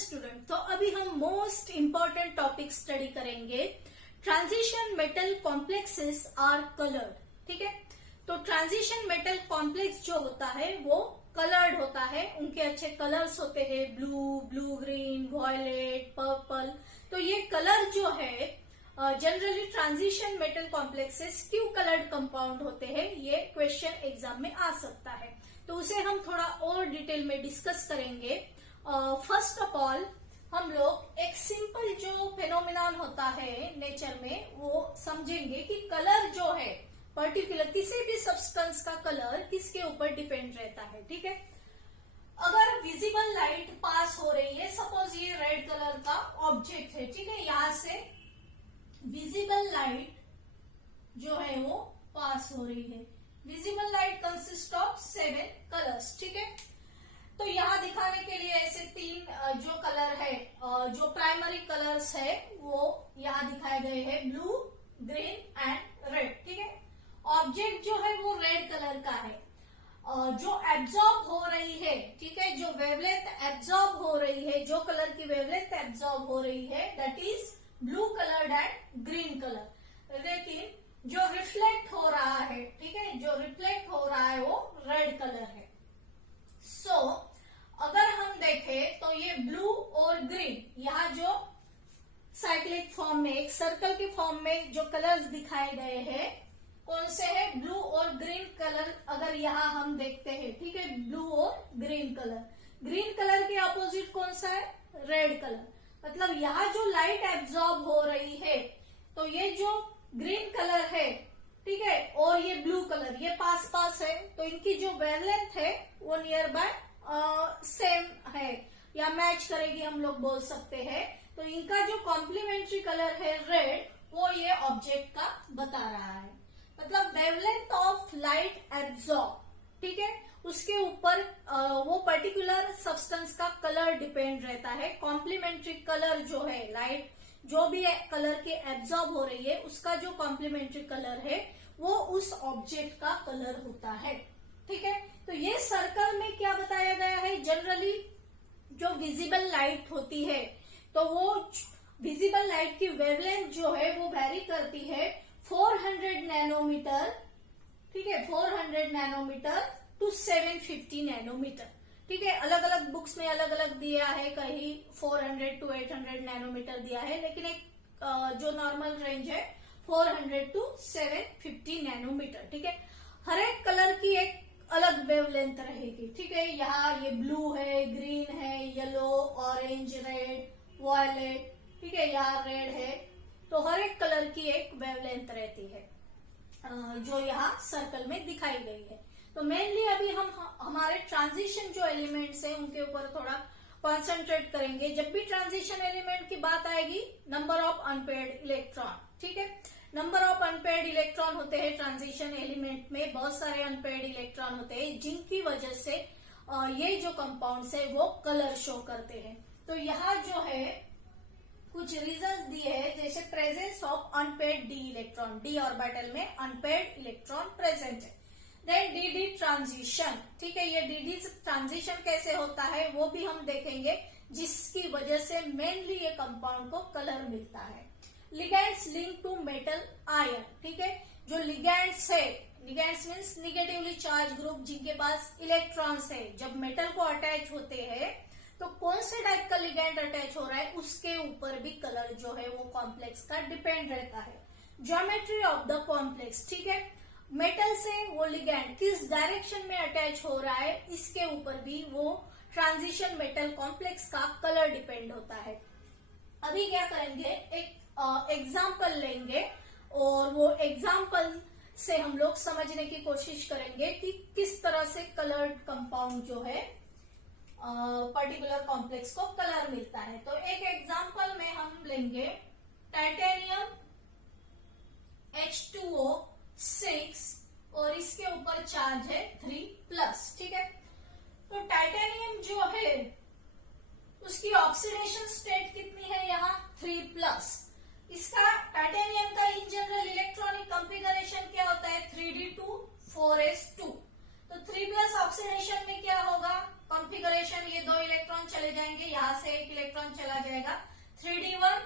Student, तो अभी हम मोस्ट इंपॉर्टेंट टॉपिक स्टडी करेंगे। Transition metal complexes are coloured. ठीक है, तो ट्रांजिशन मेटल कॉम्प्लेक्स जो होता है वो कलर्ड होता है। उनके अच्छे कलर्स होते हैं, ब्लू ग्रीन, वॉयलेट, पर्पल। तो ये कलर जो है जनरली ट्रांजिशन मेटल कॉम्प्लेक्सेस क्यों कलर्ड कंपाउंड होते हैं, ये क्वेश्चन एग्जाम में आ सकता है। तो उसे हम थोड़ा और डिटेल में डिस्कस करेंगे। फर्स्ट ऑफ ऑल हम लोग एक सिंपल जो फेनोमिनन होता है नेचर में वो समझेंगे कि कलर जो है पर्टिकुलर किसी भी सब्सटेंस का कलर किसके ऊपर डिपेंड रहता है। ठीक है, अगर विजिबल लाइट पास हो रही है, सपोज ये रेड कलर का ऑब्जेक्ट है, ठीक है, यहां से विजिबल लाइट जो है वो पास हो रही है। Visible light consist of 7 colours. ठीक है, तो यहाँ दिखाने के लिए ऐसे 3 जो कलर है, जो प्राइमरी कलर्स है वो यहाँ दिखाए गए हैं, ब्लू, ग्रीन एंड रेड। ठीक है, ऑब्जेक्ट जो है वो रेड कलर का है। जो एब्जॉर्ब हो रही है, ठीक है, जो वेवलेंथ एब्जॉर्ब हो रही है, जो कलर की वेवलेंथ एब्जॉर्ब हो रही है that is blue colour and green colour. लेकिन जो रिफ्लेक्ट हो रहा है, ठीक है, जो रिफ्लेक्ट हो रहा है वो रेड कलर है। सो अगर हम देखें तो ये ब्लू और ग्रीन, यहाँ जो साइक्लिक फॉर्म में एक सर्कल के फॉर्म में जो कलर्स दिखाए गए हैं कौन से है, ब्लू और ग्रीन कलर। अगर यहाँ हम देखते हैं, ठीक है, ब्लू और ग्रीन कलर, ग्रीन कलर के अपोजिट कौन सा है, रेड कलर। मतलब यहाँ जो लाइट एब्जॉर्ब हो रही है तो ये जो ग्रीन कलर है, ठीक है, और ये ब्लू कलर, ये पास पास है, तो इनकी जो वेवलेंथ है वो नियर बाय सेम है या मैच करेगी, हम लोग बोल सकते हैं। तो इनका जो कॉम्प्लीमेंट्री कलर है रेड, वो ये ऑब्जेक्ट का बता रहा है। मतलब वेवलेंथ ऑफ लाइट एब्जॉर्ब, ठीक है, उसके ऊपर वो पर्टिकुलर सब्सटेंस का कलर डिपेंड रहता है। कॉम्प्लीमेंट्री कलर जो है, लाइट जो भी कलर के एब्जॉर्ब हो रही है उसका जो कॉम्प्लीमेंट्री कलर है वो उस ऑब्जेक्ट का कलर होता है। ठीक है, तो ये सर्कल में क्या बताया गया है, जनरली जो विजिबल लाइट होती है तो वो विजिबल लाइट की वेवलेंथ जो है वो वेरी करती है 400 नैनोमीटर, ठीक है, 400 नैनोमीटर टू 750 नैनोमीटर। ठीक है, अलग अलग बुक्स में अलग अलग दिया है, कहीं 400 टू 800 नैनोमीटर दिया है, लेकिन एक जो नॉर्मल रेंज है 400 टू 750 नैनोमीटर। ठीक है, हर एक कलर की एक अलग वेवलेंथ रहेगी। ठीक है, यहाँ ये ब्लू है, ग्रीन है, येलो, ऑरेंज, रेड, वॉयलेट, ठीक है, यहाँ रेड है। तो हर एक कलर की एक वेवलेंथ रहती है जो यहाँ सर्कल में दिखाई गई है। तो मेनली अभी हम हमारे ट्रांजिशन जो एलिमेंट्स हैं उनके ऊपर थोड़ा कॉन्सेंट्रेट करेंगे। जब भी ट्रांजिशन एलिमेंट की बात आएगी, नंबर ऑफ अनपेयर्ड इलेक्ट्रॉन, ठीक है, नंबर ऑफ अनपेयर्ड इलेक्ट्रॉन होते हैं ट्रांजिशन एलिमेंट में, बहुत सारे अनपेयर्ड इलेक्ट्रॉन होते हैं जिनकी वजह से ये जो कंपाउंड्स है वो कलर शो करते हैं। तो यहाँ जो है कुछ रीजंस दिए हैं, जैसे presence of unpaired D electron, D orbital में अनपेयर्ड इलेक्ट्रॉन प्रेजेंट है। देन डी ट्रांजिशन, ठीक है, ये डी ट्रांजिशन कैसे होता है वो भी हम देखेंगे, जिसकी वजह से मेनली ये कंपाउंड को कलर मिलता है। Ligands link to metal ion, ठीक है, जो लिगैंड्स है, ligands means negatively charge group जिनके पास इलेक्ट्रॉन्स है, जब मेटल को अटैच होते हैं तो कौन से टाइप का लिगैंड अटैच हो रहा है उसके ऊपर भी कलर जो है वो कॉम्प्लेक्स का डिपेंड रहता है। ज्योमेट्री ऑफ द कॉम्प्लेक्स, ठीक है, मेटल से वो लिगैंड किस डायरेक्शन में अटैच हो रहा है इसके ऊपर भी वो ट्रांजिशन मेटल कॉम्प्लेक्स का कलर डिपेंड होता है। अभी क्या करेंगे, एक एग्जाम्पल लेंगे और वो एग्जाम्पल से हम लोग समझने की कोशिश करेंगे कि किस तरह से कलर्ड कंपाउंड जो है पर्टिकुलर कॉम्प्लेक्स को कलर मिलता है। तो एक एग्जाम्पल में हम लेंगे टाइटेनियम H2O6 और इसके ऊपर चार्ज है 3+, ठीक है। तो टाइटेनियम जो है उसकी ऑक्सीडेशन स्टेट कितनी है, यहाँ 3+। इसका टाइटेनियम का इन जनरल इलेक्ट्रॉनिक कॉन्फ़िगरेशन क्या होता है, 3d2 4s2। तो 3+ ऑक्सीडेशन में क्या होगा, कॉन्फ़िगरेशन, ये 2 इलेक्ट्रॉन चले जाएंगे, यहाँ से 1 इलेक्ट्रॉन चला जाएगा, 3d1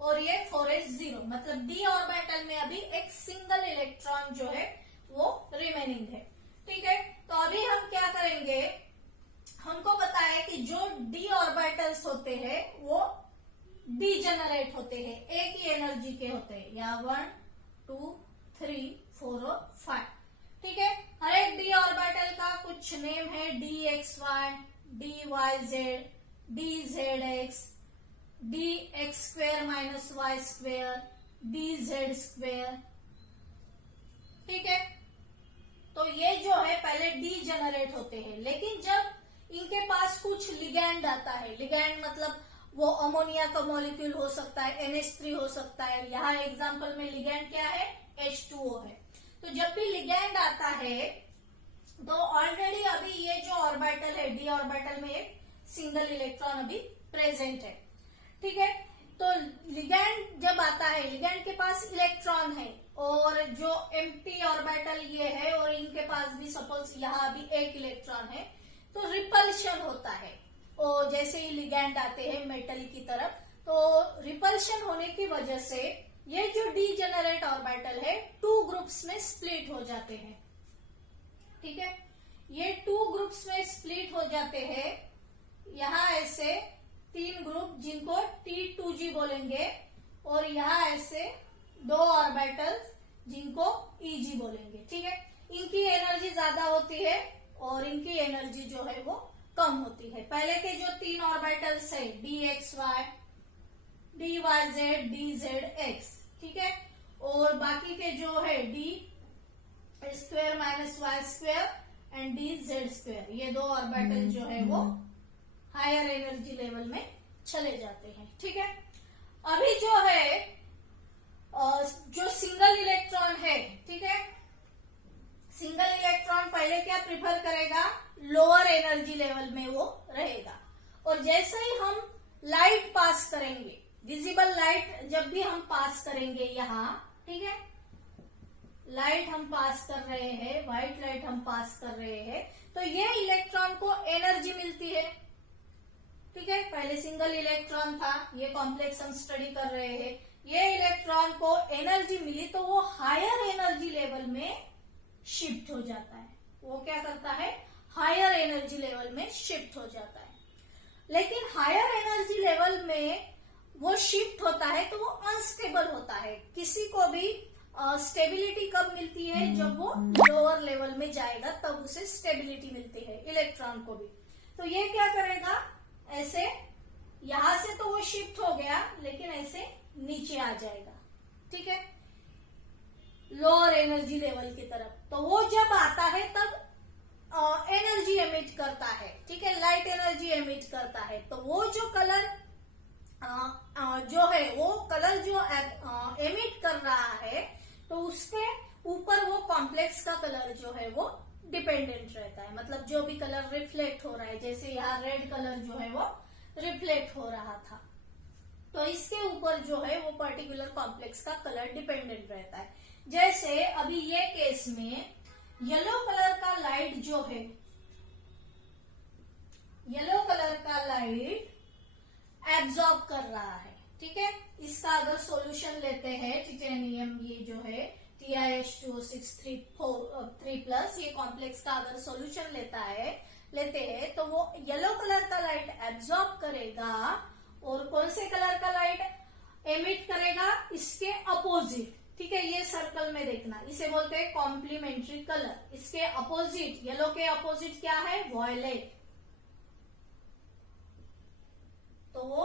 और ये 4s0, मतलब d ऑर्बिटल में अभी एक सिंगल इलेक्ट्रॉन जो है वो रिमेनिंग है। ठीक है, तो अभी हम क्या करेंगे, हमको पता है कि जो d ऑर्बिटल्स होते हैं वो डीजेनरेट होते हैं, एक ही एनर्जी के होते हैं, या 1 2 3 4 और 5। ठीक है, हर एक डी ऑर्बिटल का कुछ नेम है, D X Y, D Y Z, D Z X, D X square minus Y square, D Z square. ठीक है, तो ये जो है पहले डी जनरेट होते हैं, लेकिन जब इनके पास कुछ लिगैंड आता है, लिगैंड मतलब वो अमोनिया का मॉलिक्यूल हो सकता है, NH3 हो सकता है, यहाँ एग्जांपल में लिगैंड क्या है, H2O है। तो जब भी लिगैंड आता है तो ऑलरेडी अभी ये जो ऑर्बिटल है, डी ऑर्बिटल में एक सिंगल इलेक्ट्रॉन अभी प्रेजेंट है। ठीक है, तो लिगैंड जब आता है, लिगैंड के पास इलेक्ट्रॉन है और जो एम्प्टी ऑर्बिटल ये है और इनके पास भी सपोज यहाँ अभी एक इलेक्ट्रॉन है, तो रिपल्शन होता है। और जैसे ही लिगैंड आते हैं मेटल की तरफ, तो रिपल्शन होने की वजह से ये जो डीजेनरेट ऑर्बिटल है 2 ग्रुप्स में स्प्लिट हो जाते हैं। ठीक है, ये 2 ग्रुप्स में स्प्लिट हो जाते हैं, यहाँ ऐसे 3 ग्रुप जिनको T2G बोलेंगे, और यहाँ ऐसे 2 ऑर्बिटल्स जिनको EG बोलेंगे। ठीक है, इनकी एनर्जी ज्यादा होती है और इनकी एनर्जी जो है वो कम होती है। पहले के जो 3 ऑर्बिटल्स है, DXY, DYZ, DZX, ठीक है, और बाकी के जो है D square minus Y square and DZ square, ये 2 ऑर्बिटल जो है वो हायर एनर्जी लेवल में चले जाते हैं। ठीक है, अभी जो है जो सिंगल इलेक्ट्रॉन है, ठीक है, सिंगल इलेक्ट्रॉन पहले क्या प्रिफर करेगा, लोअर एनर्जी लेवल में वो रहेगा। और जैसे ही हम लाइट पास करेंगे, विजिबल लाइट जब भी हम पास करेंगे यहाँ, ठीक है, लाइट हम पास कर रहे हैं, व्हाइट लाइट हम पास कर रहे हैं, तो ये इलेक्ट्रॉन को एनर्जी मिलती है। ठीक है, पहले सिंगल इलेक्ट्रॉन था, ये कॉम्प्लेक्स हम स्टडी कर रहे हैं, ये इलेक्ट्रॉन को एनर्जी मिली तो वो हायर एनर्जी लेवल में शिफ्ट हो जाता है। वो क्या करता है, हायर एनर्जी लेवल में शिफ्ट हो जाता है। लेकिन हायर एनर्जी लेवल में वो शिफ्ट होता है तो वो अनस्टेबल होता है। किसी को भी स्टेबिलिटी कब मिलती है, जब वो लोअर लेवल में जाएगा तब उसे स्टेबिलिटी मिलती है, इलेक्ट्रॉन को भी। तो ये क्या करेगा, ऐसे यहां से तो वो शिफ्ट हो गया, लेकिन ऐसे नीचे आ जाएगा। ठीक है, लोअर एनर्जी लेवल की तरफ। तो वो जब आता है तब एनर्जी एमिट करता है। ठीक है, लाइट एनर्जी एमिट करता है। तो वो जो कलर जो है, वो कलर जो एमिट कर रहा है, तो उसके ऊपर वो कॉम्प्लेक्स का कलर जो है वो डिपेंडेंट रहता है। मतलब जो भी कलर रिफ्लेक्ट हो रहा है, जैसे यहाँ रेड कलर जो है वो रिफ्लेक्ट हो रहा था, तो इसके ऊपर जो है वो पर्टिकुलर कॉम्प्लेक्स का कलर डिपेंडेंट रहता है। जैसे अभी ये केस में येलो कलर का लाइट जो है, येलो कलर का लाइट एब्जॉर्ब कर रहा है। ठीक है, इसका अगर सॉल्यूशन लेते हैं, टिटेनियम ये जो है TiH2O6 3+, ये कॉम्प्लेक्स का अगर सॉल्यूशन लेते हैं तो वो येलो कलर का लाइट एब्जॉर्ब करेगा और कौन से कलर का लाइट एमिट करेगा, इसके अपोजिट। ठीक है, ये सर्कल में देखना, इसे बोलते हैं कॉम्प्लीमेंट्री कलर। इसके अपोजिट, येलो के अपोजिट क्या है, वॉयलेट। तो वो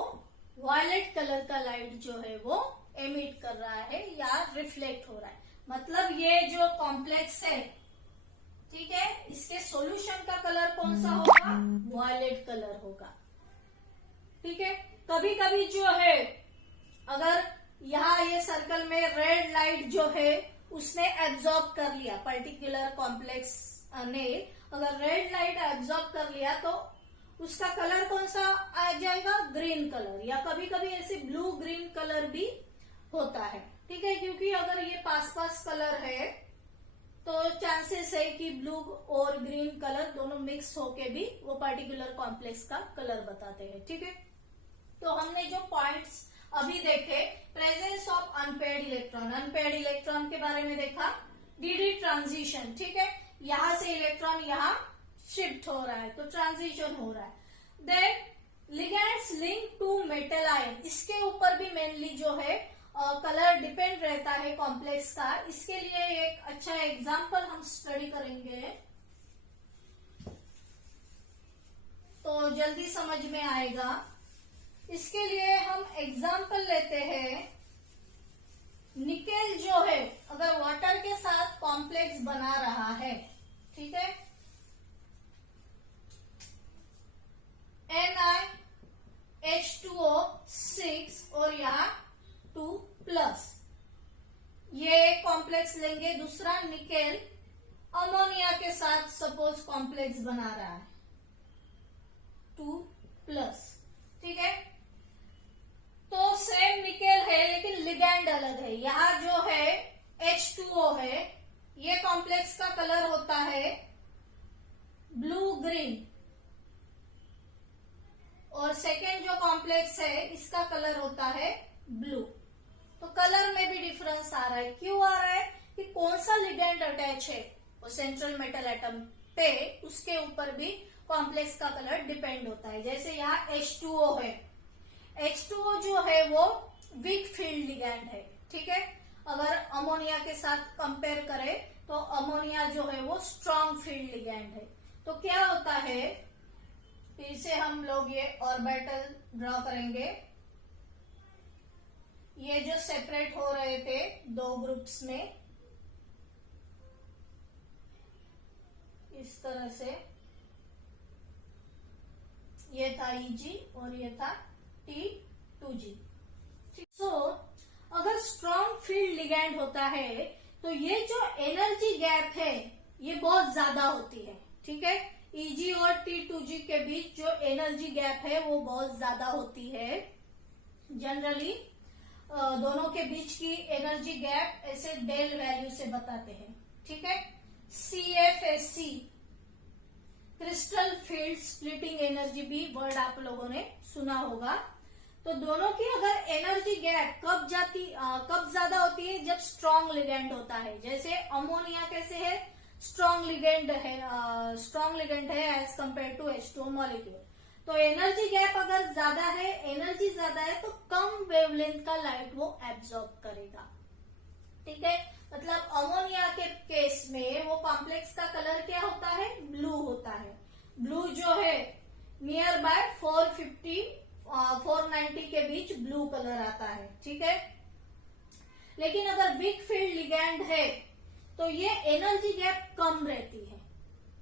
वॉयलेट कलर का लाइट जो है वो एमिट कर रहा है या रिफ्लेक्ट हो रहा है। मतलब ये जो कॉम्प्लेक्स है, ठीक है, इसके सॉल्यूशन का कलर कौन सा होगा, वॉयलेट कलर होगा। ठीक है, कभी कभी जो है अगर यहाँ ये सर्कल में रेड लाइट जो है उसने एब्जॉर्ब कर लिया, पर्टिकुलर कॉम्प्लेक्स ने अगर रेड लाइट एब्जॉर्ब कर लिया तो उसका कलर कौन सा आ जाएगा, ग्रीन कलर, या कभी कभी ऐसे ब्लू ग्रीन कलर भी होता है। ठीक है, क्योंकि अगर ये पास पास कलर है तो चांसेस है कि ब्लू और ग्रीन कलर दोनों मिक्स होके भी वो पर्टिकुलर कॉम्प्लेक्स का कलर बताते हैं। ठीक है, तो हमने जो पॉइंट्स अभी देखे, presence of unpaired electron, unpaired electron के बारे में देखा, डी ट्रांजिशन। ठीक है, यहां से इलेक्ट्रॉन यहां शिफ्ट हो रहा है तो ट्रांजिशन हो रहा है। Then ligands link to metal ion, इसके ऊपर भी मेनली जो है कलर डिपेंड रहता है कॉम्प्लेक्स का। इसके लिए एक अच्छा एग्जांपल हम स्टडी करेंगे तो जल्दी समझ में आएगा। इसके लिए हम एग्जांपल लेते हैं, निकेल जो है अगर वाटर के साथ कॉम्प्लेक्स बना रहा है, ठीक है, NiH2O6 और यहाँ 2+, ये कॉम्प्लेक्स लेंगे। दूसरा निकेल अमोनिया के साथ सपोज कॉम्प्लेक्स बना रहा है 2+, ठीक है, तो सेम निकेल है लेकिन लिगैंड अलग है। यहाँ जो है H2O है, ये कॉम्प्लेक्स का कलर होता है ब्लू ग्रीन, और सेकेंड जो कॉम्प्लेक्स है इसका कलर होता है ब्लू। तो कलर में भी डिफरेंस आ रहा है। क्यों आ रहा है? कि कौन सा लिगेंड अटैच है वो सेंट्रल मेटल एटम पे, उसके ऊपर भी कॉम्प्लेक्स का कलर डिपेंड होता है। जैसे यहाँ H2O है, H2O जो है वो वीक फील्ड लिगेंड है, ठीक है। अगर अमोनिया के साथ कंपेयर करें तो अमोनिया जो है वो स्ट्रॉन्ग फील्ड लिगेंड है। तो क्या होता है, फिर से हम लोग ये ऑर्बिटल ड्रॉ करेंगे। ये जो सेपरेट हो रहे थे दो ग्रुप्स में, इस तरह से, ये था Eg और ये था T2G। सो अगर स्ट्रॉन्ग फील्ड लिगैंड होता है तो ये जो एनर्जी गैप है ये बहुत ज्यादा होती है, ठीक है। Eg और T2G के बीच जो एनर्जी गैप है वो बहुत ज्यादा होती है। जनरली दोनों के बीच की एनर्जी गैप ऐसे डेल वैल्यू से बताते हैं, ठीक है। CFSC, crystal field splitting energy, भी वर्ड आप लोगों ने सुना होगा। तो दोनों की अगर एनर्जी गैप कब ज्यादा होती है, जब स्ट्रॉन्ग लिगेंड होता है। जैसे अमोनिया कैसे है, स्ट्रॉन्ग लिगेंड है as compare to H2O molecule. तो एनर्जी गैप अगर ज्यादा है, एनर्जी ज्यादा है, तो कम वेवलेंथ का लाइट वो एब्जॉर्ब करेगा, ठीक है। मतलब अमोनिया के केस में वो कॉम्प्लेक्स का कलर क्या होता है, ब्लू होता है। ब्लू जो है नियर बाय 490 के बीच ब्लू कलर आता है, ठीक है। लेकिन अगर वीक फील्ड लिगैंड है तो ये एनर्जी गैप कम रहती है।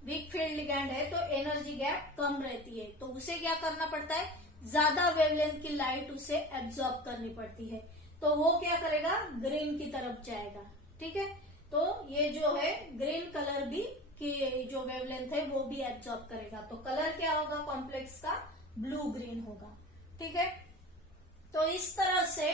वीक फील्ड लिगैंड है तो एनर्जी गैप कम रहती है, तो उसे क्या करना पड़ता है, ज्यादा वेवलेंथ की लाइट उसे एब्जॉर्ब करनी पड़ती है। तो वो क्या करेगा, ग्रीन की तरफ जाएगा, ठीक है। तो ये जो है ग्रीन कलर भी की जो वेवलेंथ है वो भी एब्जॉर्ब करेगा। तो कलर क्या होगा कॉम्प्लेक्स का, ब्लू ग्रीन होगा, ठीक है। तो इस तरह से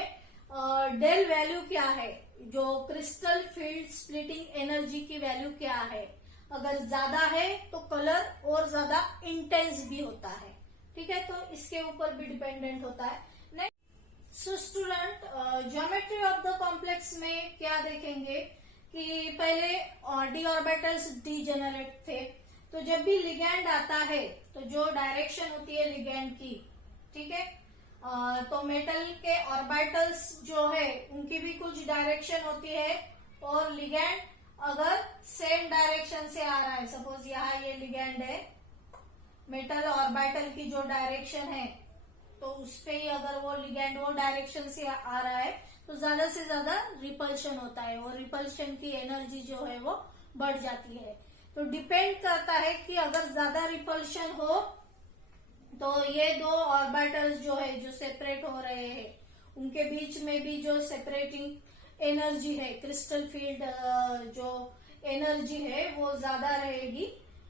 डेल वैल्यू क्या है, जो क्रिस्टल फील्ड स्प्लिटिंग एनर्जी की वैल्यू क्या है, अगर ज्यादा है तो कलर और ज्यादा इंटेंस भी होता है, ठीक है। तो इसके ऊपर भी डिपेंडेंट होता है। Next, so student, geometry of the complex में क्या देखेंगे कि पहले डी ऑर्बिटल्स डीजेनरेट थे। तो जब भी लिगैंड आता है तो जो डायरेक्शन होती है लिगैंड की, ठीक है, तो मेटल के ऑर्बिटल्स जो है उनकी भी कुछ डायरेक्शन होती है, और लिगैंड अगर सेम डायरेक्शन से आ रहा है, सपोज यहाँ ये लिगैंड है, मेटल ऑर्बिटल की जो डायरेक्शन है तो उस पे ही अगर वो लिगैंड वो डायरेक्शन से आ रहा है तो ज्यादा से ज्यादा रिपल्शन होता है, और रिपल्शन की एनर्जी जो है वो बढ़ जाती है। तो डिपेंड करता है कि अगर ज्यादा रिपल्शन हो तो ये दो ऑर्बिटल्स जो है जो सेपरेट हो रहे हैं उनके बीच में भी जो सेपरेटिंग एनर्जी है, क्रिस्टल फील्ड जो एनर्जी है वो ज्यादा रहेगी,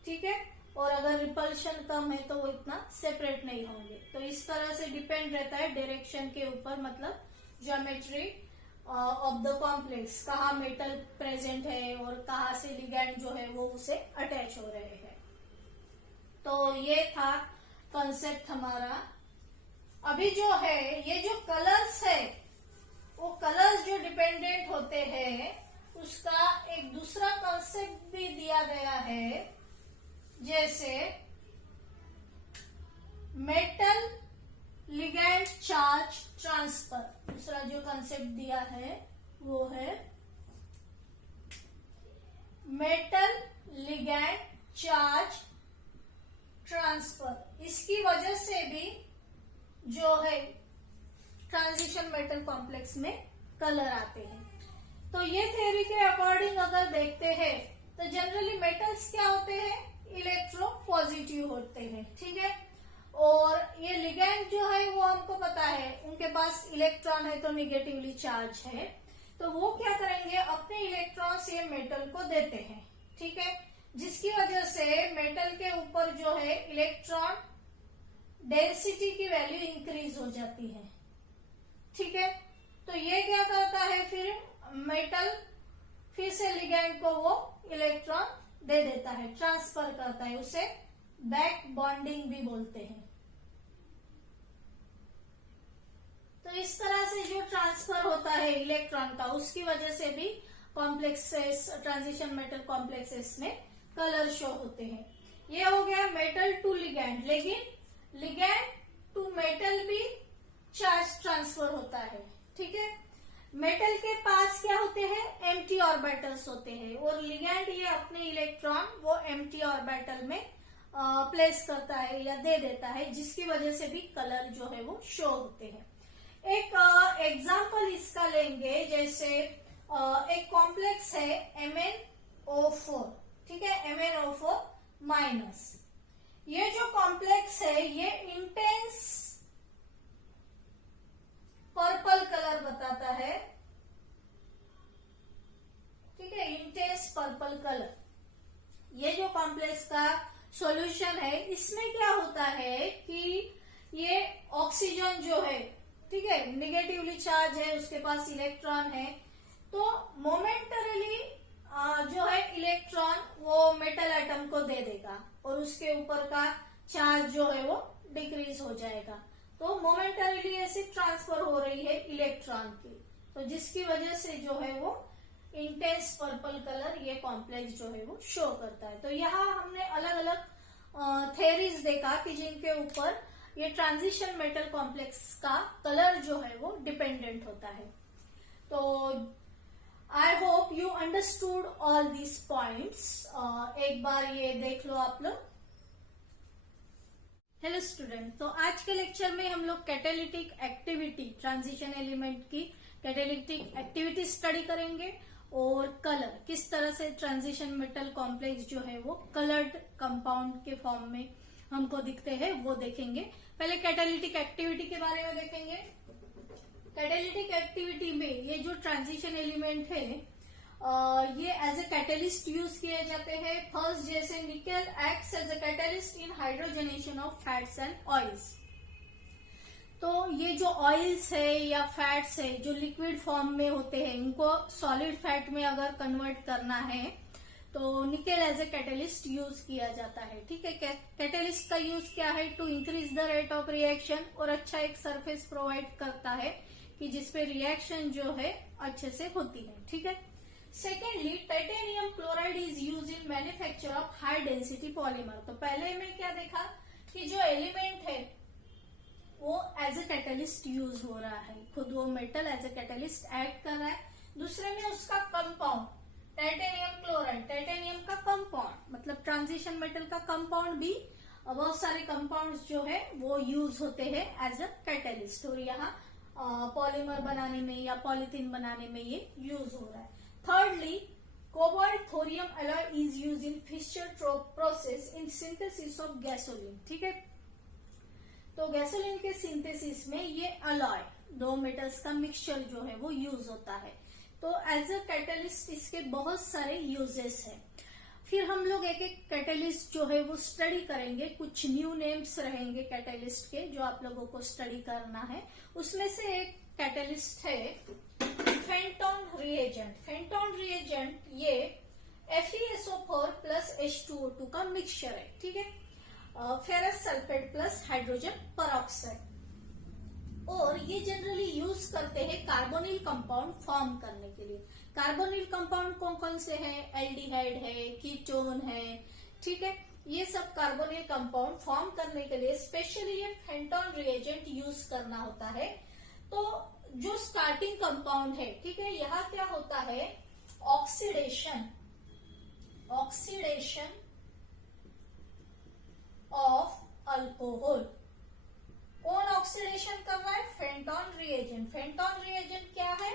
ठीक है। और अगर रिपल्शन कम है तो वो इतना सेपरेट नहीं होंगे। तो इस तरह से डिपेंड रहता है डायरेक्शन के ऊपर, मतलब ज्योमेट्री ऑफ द कॉम्प्लेक्स, कहाँ मेटल प्रेजेंट है और कहाँ से लिगैंड जो है वो उसे अटैच हो रहे हैं। तो ये था कॉन्सेप्ट हमारा। अभी जो है ये जो कलर्स है वो कलर्स जो डिपेंडेंट होते हैं उसका एक दूसरा कॉन्सेप्ट भी दिया गया है, जैसे मेटल लिगैंड चार्ज ट्रांसफर। दूसरा जो कॉन्सेप्ट दिया है वो है मेटल लिगैंड चार्ज ट्रांसफर। इसकी वजह से भी जो है ट्रांजिशन मेटल कॉम्प्लेक्स में कलर आते हैं। तो ये थ्योरी के अकॉर्डिंग अगर देखते हैं तो जनरली मेटल्स क्या होते हैं, इलेक्ट्रो पॉजिटिव होते हैं, ठीक है। और ये लिगैंड जो है वो हमको पता है उनके पास इलेक्ट्रॉन है तो निगेटिवली चार्ज है, तो वो क्या करेंगे अपने इलेक्ट्रॉन्स ये मेटल को देते हैं, ठीक है, जिसकी वजह से मेटल के ऊपर जो है इलेक्ट्रॉन डेंसिटी की वैल्यू इंक्रीज हो जाती है, ठीक है। तो ये क्या करता है फिर मेटल फिर से लिगैंड को वो इलेक्ट्रॉन दे देता है, ट्रांसफर करता है, उसे बैक बॉन्डिंग भी बोलते हैं। तो इस तरह से जो ट्रांसफर होता है इलेक्ट्रॉन का उसकी वजह से भी कॉम्प्लेक्सेस, ट्रांजिशन मेटल कॉम्प्लेक्सेस में कलर शो होते हैं। ये हो गया मेटल टू लिगैंड, लेकिन लिगैंड टू मेटल भी चार्ज ट्रांसफर होता है, ठीक है। मेटल के पास क्या होते हैं, एम्प्टी ऑर्बिटल्स होते हैं, और लिगैंड ये अपने इलेक्ट्रॉन वो एम्प्टी ऑर्बिटल में प्लेस करता है या दे देता है, जिसकी वजह से भी कलर जो है वो शो होते हैं। एक एग्जांपल इसका लेंगे, जैसे एक कॉम्प्लेक्स है MnO4, ठीक है, MnO4 माइनस। ये जो कॉम्प्लेक्स है ये इंटेंस पर्पल कलर बताता है, ठीक है, इंटेंस पर्पल कलर। ये जो कॉम्प्लेक्स का सॉल्यूशन है इसमें क्या होता है कि ये ऑक्सीजन जो है, ठीक है, निगेटिवली चार्ज है, उसके पास इलेक्ट्रॉन है, तो मोमेंटरली जो है इलेक्ट्रॉन वो मेटल एटम को दे देगा और उसके ऊपर का चार्ज जो है वो डिक्रीज हो जाएगा। तो मोमेंटरली ऐसे ट्रांसफर हो रही है इलेक्ट्रॉन की, तो जिसकी वजह से जो है वो इंटेंस पर्पल कलर ये कॉम्प्लेक्स जो है वो शो करता है। तो यहाँ हमने अलग अलग थेरीज देखा कि जिनके ऊपर ये ट्रांजिशन मेटल कॉम्प्लेक्स का कलर जो है वो डिपेंडेंट होता है। तो I hope you understood all these points. एक बार ये देख लो आप लोग। हेलो स्टूडेंट, तो आज के लेक्चर में हम लोग कैटालिटिक एक्टिविटी, ट्रांजिशन एलिमेंट की कैटालिटिक एक्टिविटी स्टडी करेंगे और कलर, किस तरह से ट्रांजिशन मेटल कॉम्प्लेक्स जो है वो कलर्ड कंपाउंड के फॉर्म में हमको दिखते हैं वो देखेंगे। पहले कैटालिटिक एक्टिविटी के बारे में देखेंगे। कैटालिटिक एक्टिविटी में ये जो ट्रांजिशन एलिमेंट है ये एज ए कैटलिस्ट यूज किए जाते हैं। फर्स्ट, जैसे nickel acts as a catalyst in hydrogenation of fats and oils. तो ये जो ऑयल्स है या फैट्स है जो लिक्विड फॉर्म में होते हैं, इनको सॉलिड फैट में अगर कन्वर्ट करना है तो nickel as a catalyst use किया जाता है, ठीक है। कैटलिस्ट का यूज क्या है, to increase the rate of reaction, और अच्छा एक सरफेस प्रोवाइड करता है कि जिसपे रिएक्शन जो है अच्छे से होती है, ठीक है। Secondly, titanium chloride is use in manufacture of high density polymer. तो पहले में क्या देखा कि जो एलिमेंट है वो एज ए कैटलिस्ट यूज हो रहा है, खुद वो metal as a catalyst add कर रहा है। दूसरे में उसका कंपाउंड टाइटेनियम क्लोराइड, टाइटेनियम का कंपाउंड मतलब ट्रांजिशन मेटल का कंपाउंड भी, बहुत सारे कंपाउंड्स जो है वो यूज होते हैं एज अ कैटलिस्ट, और यहाँ पॉलीमर बनाने में या पॉलिथीन बनाने में ये यूज हो रहा है। Thirdly, cobalt thorium alloy is use in Fischer process in synthesis of gasoline, ठीक है। तो गैसोलीन के सिंथेसिस में ये अलॉय, दो मेटल्स का मिक्सचर जो है वो यूज होता है। तो एज अ कैटलिस्ट इसके बहुत सारे यूजेस हैं। फिर हम लोग एक एक कैटलिस्ट जो है वो स्टडी करेंगे, कुछ न्यू नेम्स रहेंगे कैटलिस्ट के जो आप लोगों को स्टडी करना है। उसमें से एक कैटलिस्ट है फेंटोन रिएजेंट। फेंटोन रिएजेंट ये FeSO4 प्लस H2O2 का मिक्सचर है, ठीक है, ferrous sulphate plus hydrogen peroxide. और ये जनरली यूज करते हैं कार्बोनिल कंपाउंड फॉर्म करने के लिए। कार्बोनिल कंपाउंड कौन कौन से हैं? एल्डिहाइड है, कीटोन है, ठीक है, ये सब कार्बोनिल कंपाउंड फॉर्म करने के लिए स्पेशली ये फेंटोन रिएजेंट यूज करना होता है। तो जो स्टार्टिंग कंपाउंड है, ठीक है, यहाँ क्या होता है? Oxidation of alcohol. कौन ऑक्सीडेशन कर रहा है? फेंटोन रिएजेंट। फेंटोन रिएजेंट क्या है?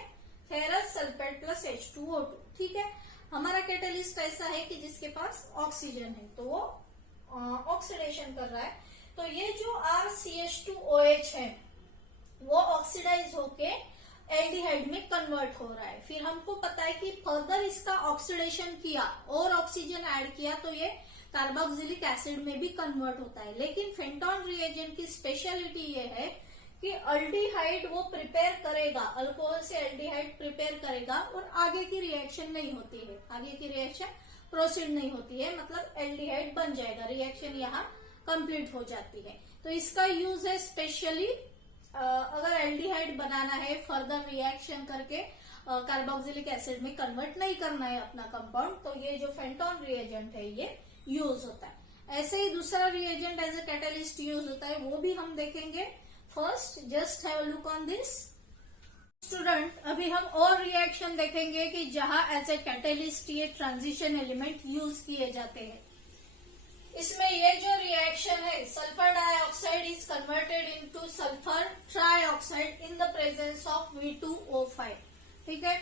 फेरस सल्फेट प्लस H2O2, ठीक है। हमारा कैटलिस्ट ऐसा है कि जिसके पास ऑक्सीजन है, तो वो ऑक्सीडेशन कर रहा है। तो ये जो RCH2OH है वो ऑक्सीडाइज होके एल्डिहाइड में कन्वर्ट हो रहा है। फिर हमको पता है कि फर्दर इसका ऑक्सीडेशन किया और ऑक्सीजन ऐड किया तो ये कार्बोक्सिलिक एसिड में भी कन्वर्ट होता है। लेकिन फेंटोन रिएजेंट की स्पेशलिटी ये है कि एल्डिहाइड वो प्रिपेयर करेगा, अल्कोहल से एल्डिहाइड प्रिपेयर करेगा और आगे की रिएक्शन नहीं होती है, आगे की रिएक्शन प्रोसीड नहीं होती है, मतलब एल्डिहाइड बन जाएगा, रिएक्शन यहाँ कंप्लीट हो जाती है। तो इसका यूज है स्पेशली अगर एल्डिहाइड बनाना है, फर्दर रिएक्शन करके कार्बोक्सिलिक एसिड में कन्वर्ट नहीं करना है अपना कंपाउंड, तो ये जो फेंटोन रिएजेंट है ये यूज होता है। ऐसे ही दूसरा reagent as a catalyst use होता है, वो भी हम देखेंगे। First just have a look on this student. अभी हम और रिएक्शन देखेंगे कि जहां एज ए कैटलिस्ट ये ट्रांजिशन एलिमेंट यूज किए जाते हैं। इसमें ये जो रिएक्शन है, sulphur dioxide is converted into sulphur trioxide in the presence of V2O5, ठीक है,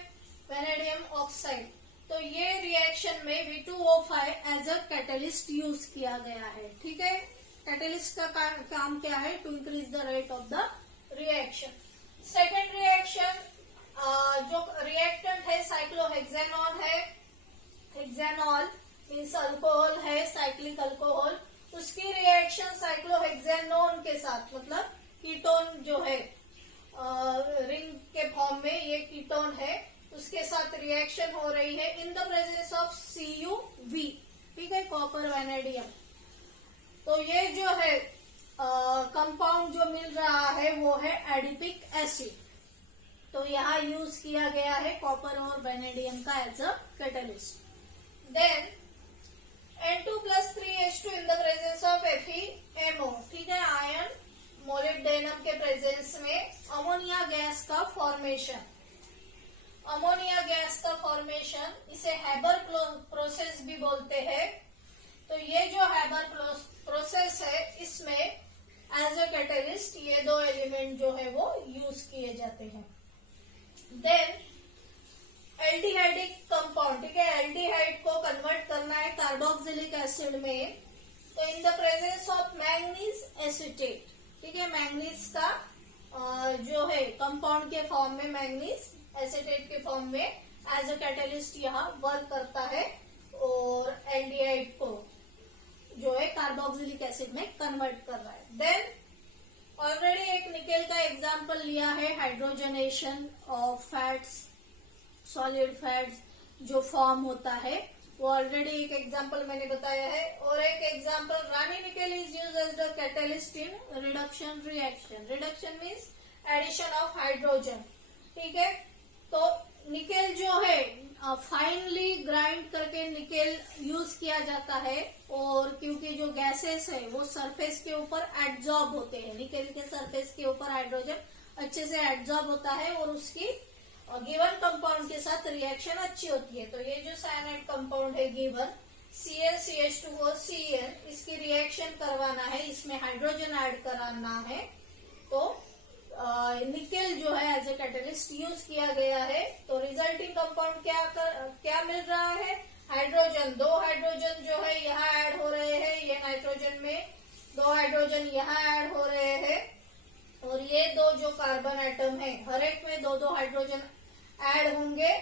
वेनेडियम ऑक्साइड। तो ये रिएक्शन में V2O5 as a catalyst use किया गया है, ठीक है। कैटलिस्ट का काम क्या है? To increase the rate of the reaction. Second reaction जो रिएक्टेंट है साइक्लोहेक्सेनॉल है, हेक्सेनॉल मीन्स अल्कोहल है, साइक्लिक अल्कोहल, उसकी रिएक्शन साइक्लोहेक्सेनोन के साथ, मतलब कीटोन जो है रिंग के फॉर्म में ये कीटोन है, उसके साथ रिएक्शन हो रही है इन द प्रेजेंस ऑफ CuV, ठीक है, कॉपर वैनेडियम। तो ये जो है कंपाउंड जो मिल रहा है वो है एडिपिक एसिड। तो यहाँ यूज किया गया है कॉपर और वैनेडियम का as a catalyst. Then N2 plus 3H2 in the presence of FeMO, ठीक है, आयरन मोलिब्डेनम के प्रेजेंस में अमोनिया गैस का फॉर्मेशन। अमोनिया गैस का फॉर्मेशन इसे हैबर प्रोसेस भी बोलते हैं। तो ये जो हैबर प्रोसेस है इसमें एज अ कैटलिस्ट ये दो एलिमेंट जो है वो यूज किए जाते हैं। देन एल्डिहाइडिक कंपाउंड, ठीक है, एल्डिहाइड को कन्वर्ट करना है कार्बोक्सिलिक एसिड में, तो इन the presence of manganese acetate, ठीक है, मैंगनीज का जो है कंपाउंड के फॉर्म में, मैंगनीज एसिटेट के फॉर्म में एज अ कैटलिस्ट यहाँ वर्क करता है और एल्डिहाइड को जो है कार्बोक्सिलिक एसिड में कन्वर्ट कर रहा है। देन ऑलरेडी एक निकेल का एग्जांपल लिया है, hydrogenation of fats, solid fats जो फॉर्म होता है, वो ऑलरेडी एक एग्जांपल मैंने बताया है। और एक example, Raney nickel is used as the catalyst in reduction reaction. Reduction means addition of hydrogen, ठीक है। तो निकेल जो है फाइनली ग्राइंड करके निकेल यूज किया जाता है, और क्योंकि जो गैसेस है वो सरफेस के ऊपर एब्जॉर्ब होते हैं, निकेल के सरफेस के ऊपर हाइड्रोजन अच्छे से एब्जॉर्ब होता है और उसकी गिवन कंपाउंड के साथ रिएक्शन अच्छी होती है। तो ये जो साइनाइड कंपाउंड है गिवन ClCH2OCl, इसकी रिएक्शन करवाना है, इसमें हाइड्रोजन ऐड कराना है, तो निकेल जो है एज ए कैटलिस्ट यूज किया गया है। तो रिजल्टिंग कंपाउंड क्या मिल रहा है? हाइड्रोजन, दो हाइड्रोजन जो है यहाँ ऐड हो रहे हैं, ये नाइट्रोजन में दो हाइड्रोजन यहाँ ऐड हो रहे हैं, और ये दो जो कार्बन एटम है हर एक में दो दो हाइड्रोजन ऐड होंगे,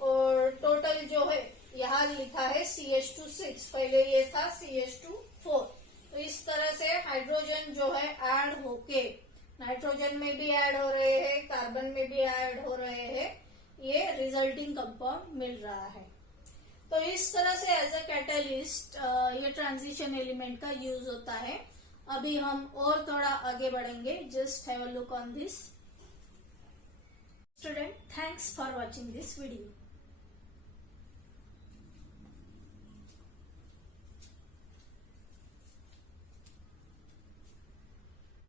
और टोटल जो है यहाँ लिखा है CH2 6, पहले ये था CH2 4। तो इस तरह से हाइड्रोजन जो है ऐड होके नाइट्रोजन में भी ऐड हो रहे हैं, कार्बन में भी ऐड हो रहे हैं, ये रिजल्टिंग कंपाउंड मिल रहा है। तो इस तरह से एज अ कैटलिस्ट ये ट्रांजिशन एलिमेंट का यूज होता है। अभी हम और थोड़ा आगे बढ़ेंगे। Just have a look on this. Student, thanks for watching this video.